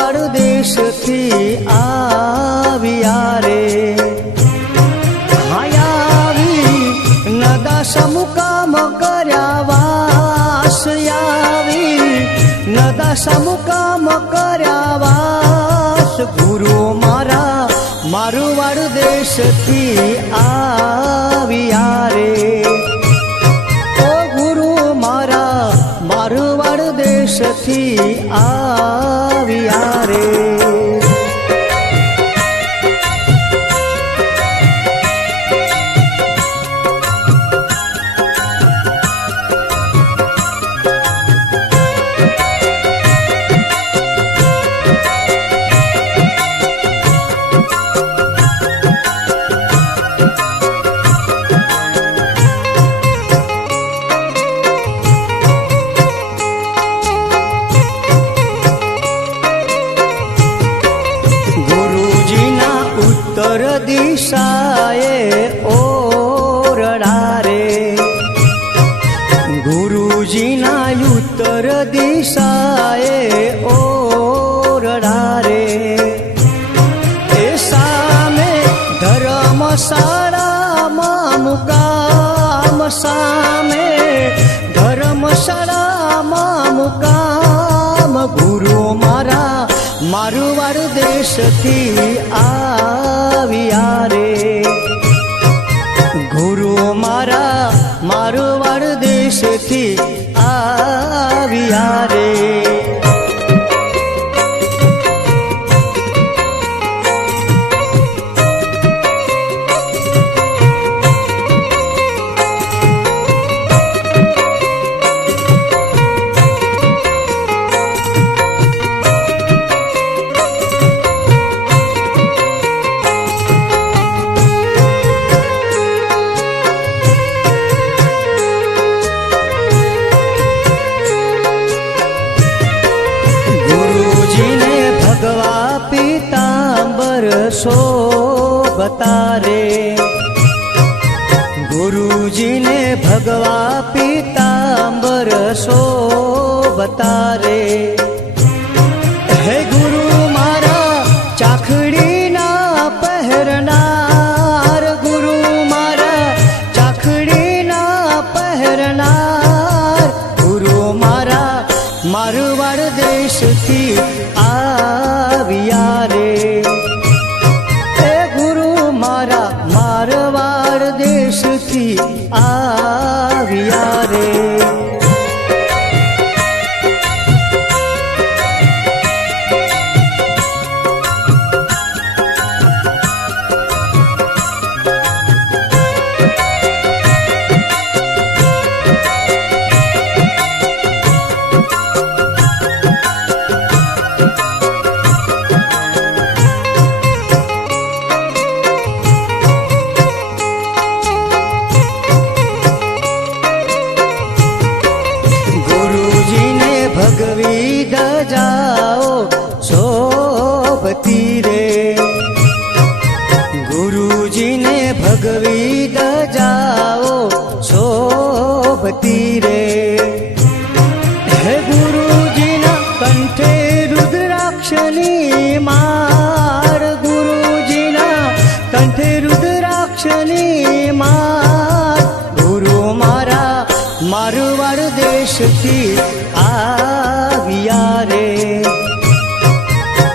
મારવાડ દેશથી આવ્યા રે આવી નદાસા મુકામ કર્યા વાસ આવી નદાસા મુકામ કર્યા વાસ ગુરુ મારા મારવાડ દેશથી આવ્યા રે ઓ ગુરુ મારા મારવાડ દેશથી આવ્યા રે ઉત્તર દિશાએ ઓરડા રે ગુરુજીના ઉત્તર દિશાએ ઓરડા રે એ સામે ધર્મશાળામાં મુકામ સામે ધર્મશાળામાં મુકામ ગુરુ મારા મારવાડ દેશથી આવ્યા રે ગુરુ મારા મારવાડ દેશથી આવ્યા રે पीतांबर शोभता रे गुरुजी ने भगवा पीतांबर शोभता रे हे गुरु मारा चाखड़ी ना पहरनार गुरु मारा चाखड़ी ना पहरनार गुरु मारा मारवाड़ देश थी આવ્યા રે એ ગુરુ મારા મારવાડ દેશથી આવ્યા રે ભગવી ધજાઓ શોભતી રે ગુરુજીને ભગવી ધજાઓ શોભતી રે હે ગુરુજીના કંઠે રુદ્રાક્ષની માર ગુરુજીના કંઠે રુદ્રાક્ષની માર ગુરુ મારા મારવાડ દેશથી